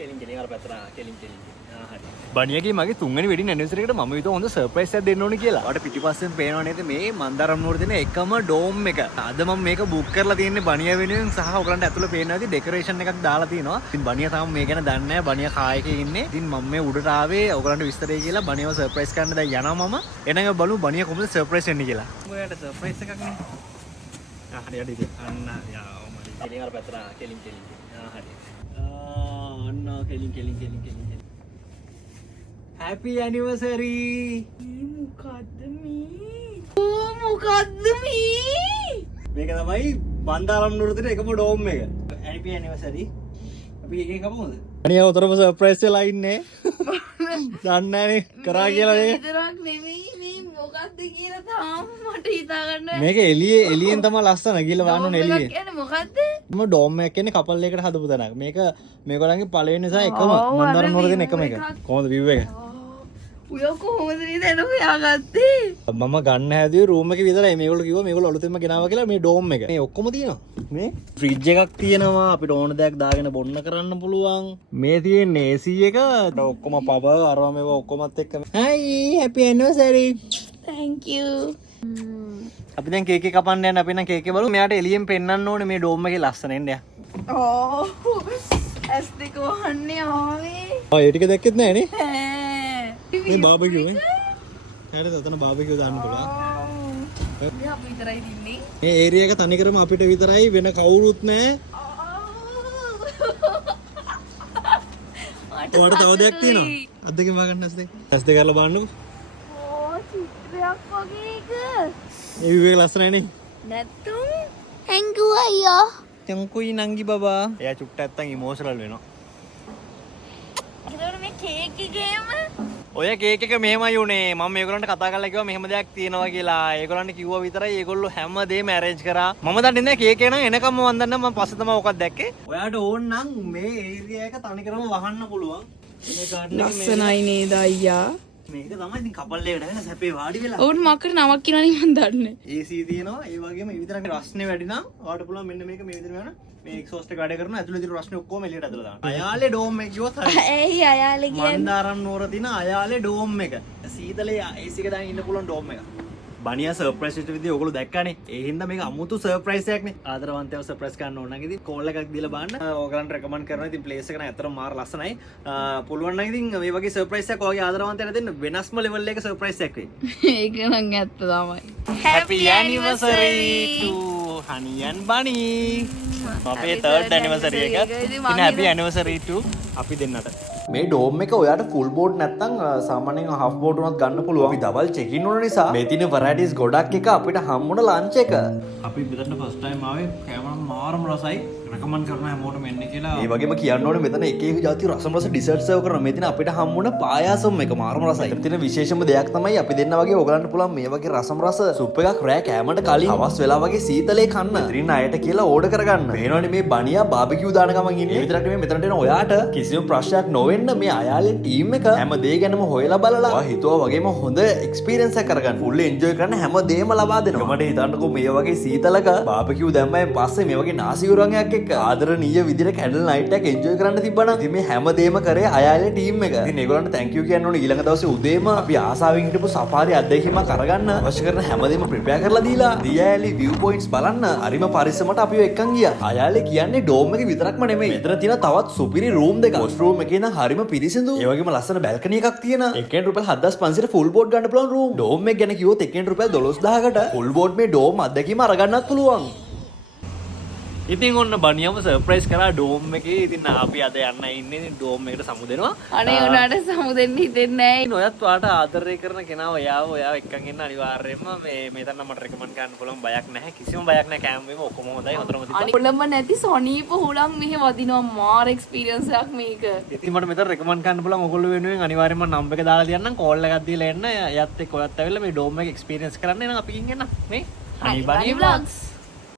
කෙලින් කෙලින් අර පැත්තට කෙලින් කෙලින්. හරි. බණියගේ මගේ තුන්වෙනි වෙඩින් ඇනිවර්සරි එකට මම විතර හොඳ සර්ප්‍රයිස් එකක් දෙන්න ඕනේ කියලා. ඔයාලට පිටිපස්සෙන් පේනව නේද මේ මන්දාරම් නුවර තියෙන එකම ඩෝම් එක. අද මම මේක බුක් කරලා තියෙන්නේ බණිය වෙනුවෙන් සහ ඔයගලන්ට ඇතුළේ පේනවා ඇති ඩෙකොරේෂන් එකක් දාලා තිනවා. ඉතින් බණිය තාම මේ ගැන දන්නේ නැහැ. බණිය කායකේ ඉන්නේ. ඉතින් මම මේ උඩට ආවේ ඔයගලන්ට විස්තරය කියලා බණියව සර්ප්‍රයිස් කරන්න දැන් යනවා මම. එහෙනම් බලමු බණිය කොහොමද සර්ප්‍රයිස් වෙන්නේ කියලා. ඔයාලට සර්ප්‍රයිස් එකක් නේ. හරි හරි අන්න යා මම කෙලින් අර පැත්තට කෙලින් කෙලින්. හරි. අන්න කෙලින් කෙලින් කෙලින් කෙලින්. Happy anniversary! මොකද්ද මේ? මේක තමයි බන්දාරම් නුවර තියෙන එකම ඩෝම් එක. Happy anniversary. අපි එකේ කපමුද? අනියා උතරම සර්ප්‍රයිස් වෙලා ඉන්නේ. දන්නේ නැනේ කරා කියලා මේක. විතරක් නෙමෙයි මේ මොකද්ද කියලා තාම මට හිතා ගන්න. මේක එළියෙන් තමයි ලස්සන කියලා වань උනේ එළියේ. කියන්නේ මොකද්ද? මම ඩෝම් එකක් කියන්නේ කපල් එකකට හදපු තැනක්. මේක මේගොල්ලන්ගේ පළවෙනි නිසා එකම බන්දාරම් නුවර තියෙන එකම එක. කොහොමද view එක? උය කොහොමද මේ දැන හොයාගත්තේ? මම ගන්න හැදුවේ රූම් එකේ විතරයි. මේගොල්ලෝ කිව්වා මේගොල්ලෝ අලුතෙන්ම ගෙනාවා කියලා මේ ඩෝම් එක. මේ ඔක්කොම තියෙනවා. මේ ෆ්‍රිජ් එකක් තියෙනවා. අපිට ඕන දෙයක් දාගෙන බොන්න කරන්න පුළුවන්. මේ තියෙන්නේ AC එක. ඔක්කොම පව අරවා මේවා ඔක්කොමත් එක්ක. Hi happy anniversary. Thank you. අපි දැන් කේක් එක කපන්න යන අපි නම් කේක් එක බලමු. මෙයාට එළියෙන් පෙන්වන්න ඕනේ මේ ඩෝම් එකේ ලස්සන එන්න යා. ඕ ඇස් දෙක වහන්නේ ආවේ. ආ ඒ ටික දැක්කෙත් නෑ නේ. මේ මේ බාබකියු නේ. හරිද? ඔතන බාබකියු දාන්න පුළුවන්. මේ අපි විතරයි දින්නේ. මේ ඒරියා එක තනිකරම අපිට විතරයි වෙන කවුරුත් නෑ. ඔයාලට තව දෙයක් තියෙනවා. අත් දෙකෙන් වහගන්න ඇස් දෙක. ඇස් දෙක අරලා බලන්නකෝ. ඕ චිත්‍රයක් වගේ එක. මේ විවේක ලස්සනයි නේ. නැත්නම් හැංගු අයියා. තංකුයි නංගි බබා. එයා චුට්ට නැත්තම් ඉමෝෂනල් වෙනවා. ඒතකොට මේ කේක් එකේම ඔය කේක් එක මෙහෙමයි උනේ. මම මේගොල්ලන්ට කතා කරලා කිව්වා මෙහෙම දෙයක් තියෙනවා කියලා. ඒගොල්ලන්ට කිව්වා විතරයි. ඒගොල්ලෝ හැමදේම arrange කරා. මම දන්නේ නැහැ කේක් එක නම් එනකම්ම මම දන්නේ මම පස්සේ තමයි ඔකක් දැක්කේ. ඔයාට ඕන නම් මේ ඒරියා එක තනිකරම වහන්න පුළුවන්. මේ garden එකේ ලස්සනයි නේද අයියා? මේක තමයි ඉතින් කපල් එකකට වෙන සැපේ වාඩි වෙලා. ඔවුන් මකට නමක් කියනවනේ මන් දන්නේ. AC තියෙනවා. ඒ වගේම මේ විතරක් රස්නේ වැඩි නම් ඔයාට පුළුවන් මෙන්න මේක මේ විදිහට වෙන මේ එක්සෝස්ට් එක වැඩ කරනවා. ඇතුළේ තියෙන රස්නේ ඔක්කොම එළියට ඇදලා දාන්න. අයාලේ ඩෝම් එක කිව්වොත් හරි. ඇයි අයාලේ කියන්නේ? මන්දාරම් නුවර තියෙන අයාලේ ඩෝම් එක. සීතලේ AC එක දාගෙන ඉන්න පුළුවන් ඩෝම් එක. බනියා සර්ප්‍රයිස් එක විදිහට ඔයගොල්ලෝ දැක්කනේ. ඒ හින්දා මේක අමුතු සර්ප්‍රයිස් එකක් නේ. ආදරවන්තයව සර්ප්‍රයිස් කරන්න ඕන නම් ඉතින් කෝල් එකක් දීලා බලන්න. ඔයගලන්ට රෙකමන්ඩ් කරනවා. ඉතින් ප්ලේස් එක නම් ඇත්තටම මාර ලස්සනයි. පුළුවන් නම් ඉතින් මේ වගේ සර්ප්‍රයිස් එකක් ඔයගේ ආදරවන්තයන්ට දෙන්න වෙනස්ම ලෙවල් එකක සර්ප්‍රයිස් එකක් වෙයි. ඒක නම් ඇත්ත තමයි. Happy anniversary to Honey and Bunny. අපේ 3rd anniversary එක. ඉතින් happy anniversary to අපි දෙන්නට. මේ ඩෝම් එක ඔයාට ෆුල් බෝඩ් නැත්නම් සාමාන්‍යයෙන් හාෆ් බෝඩ් උනත් ගන්න පුළුවන්. අපි දවල් චෙක් ඉන් වුණ නිසා මේ තියෙන varieties ගොඩක් එක අපිට හම්බුණ ලන්ච් එක. අපි මෙතනට ෆස්ට් ටයිම් ආවේ කෑමම මාරම රසයි. රෙකමන්ඩ් කරනවා හැමෝටම එන්න කියලා. ඒ වගේම කියන්න ඕනේ මෙතන එක එක જાති රසම රස ඩිසර්ට් සර්ව් කරනවා. මේ තියෙන අපිට හම්බුණ පායාසම් එක මාරම රසයි. මෙතන තියෙන විශේෂම දෙයක් තමයි අපි දෙන්න වගේ ඔයගලන්ට පුළුවන් මේ වගේ රසම රස සුප් එකක් රෑ කෑමට කලින් අවස් වෙලා වගේ සීතලේ කන්න. මෙතනින් අයට කියලා ඕඩර් කරගන්න. පේනවනේ මේ බනියා බාබිකියු දාන ගමන් ඉන්නේ. ඒ විතරක් නෙමෙයි මෙතනට එන ඔයාට කිසිම ප්‍රශ්නයක් නොවෙන්න මේ අයාලේ ටීම් එක හැම දේ ගැනම හොයලා බලලා ඔයා හිතුවා වගේම හොඳ එක්ස්පීරියන්ස් එකක් කරගන්න. ෆුල් එන්ජොයි කරන්න හැම දේම ලබා දෙනවා. මට හිතන්නකෝ මේ වගේ සීතලක බාබිකියු දැම්මයින් පස්සේ මේ වගේ නාසි උරංගයක් එක්ක ආදරණීය විදිහට කැන්ඩල් නයිට් එකක් එන්ජොයි කරන්න තිබ්බනම් ඉතින් මේ හැම දේම කරේ අයාලේ ටීම් එක. ඉතින් ඒගොල්ලන්ට තැන්ක් යූ කියන්න ඕනේ ඊළඟ දවසේ උදේම අපි ආසාවෙන් හිටපු සෆාරි අත්දැකීමක් අරගන්න අවශ්‍ය කරන හැම දේම ප්‍රිපෙයාර් කරලා දීලා දියාලි view points බලන්න හරිම පරිස්සමට අපිව එක්කන් ගියා. අයාලේ කියන්නේ ඩෝම් එක විතරක්ම නෙමෙයි. මෙතන තියෙන තවත් සුපිරි රූම් දෙකක්. වොෂ් රූම් එකේ නම් හරිම පිරිසිදු. ඒ වගේම ලස්සන බැල්කනි එකක් තියෙන. එකෙන් රුපියල් 7500ට ෆුල් බෝඩ් ගන්න පුළුවන් රූම්. ඩෝම් එක ගැන කිව්වොත් එකෙන් රුපියල් 12000කට ෆුල් බෝඩ් මේ ඩෝම් අත්දැකීම අරගන්නත් පුළුවන්. ඉතින් ඔන්න බනියම සර්ප්‍රයිස් කරා ඩෝම් එකේ. ඉතින් අපි අද යන්න ඉන්නේ ඩෝම් එකට සමු දෙනවා. අනේ උනාට සමු දෙන්න හිතෙන්නේ නැහැ. ඔයත් ඔයාට ආදරය කරන කෙනා ඔයාව එක්කන් ඉන්න අනිවාර්යයෙන්ම මේ මෙතන මට රෙකමන්ඩ් කරන්න පුළුවන්. බයක් නැහැ. කිසිම බයක් නැහැ. කැම් වීම ඔක්කොම හොඳයි. හොඳටම තිබ්බා. අනිකොලම නැති සොනීප හුලම් මෙහෙ වදිනවා. මාර එක්ස්පීරියන්ස් එකක් මේක. ඉතින් මට මෙතන රෙකමන්ඩ් කරන්න පුළුවන්. ඔයගොල්ලෝ වෙනුවෙන් අනිවාර්යයෙන්ම නම්බර් එක දාලා තියන්නම්. කෝල් එකක් දීලා එන්න. එයත් එක්ක ඔයත් ඇවිල්ලා මේ ඩෝම් එක එක්ස්පීරියන්ස් කරන්න. එහෙනම් අපි ගිහින් එන්න. මේ Honey Bunny Vlogs.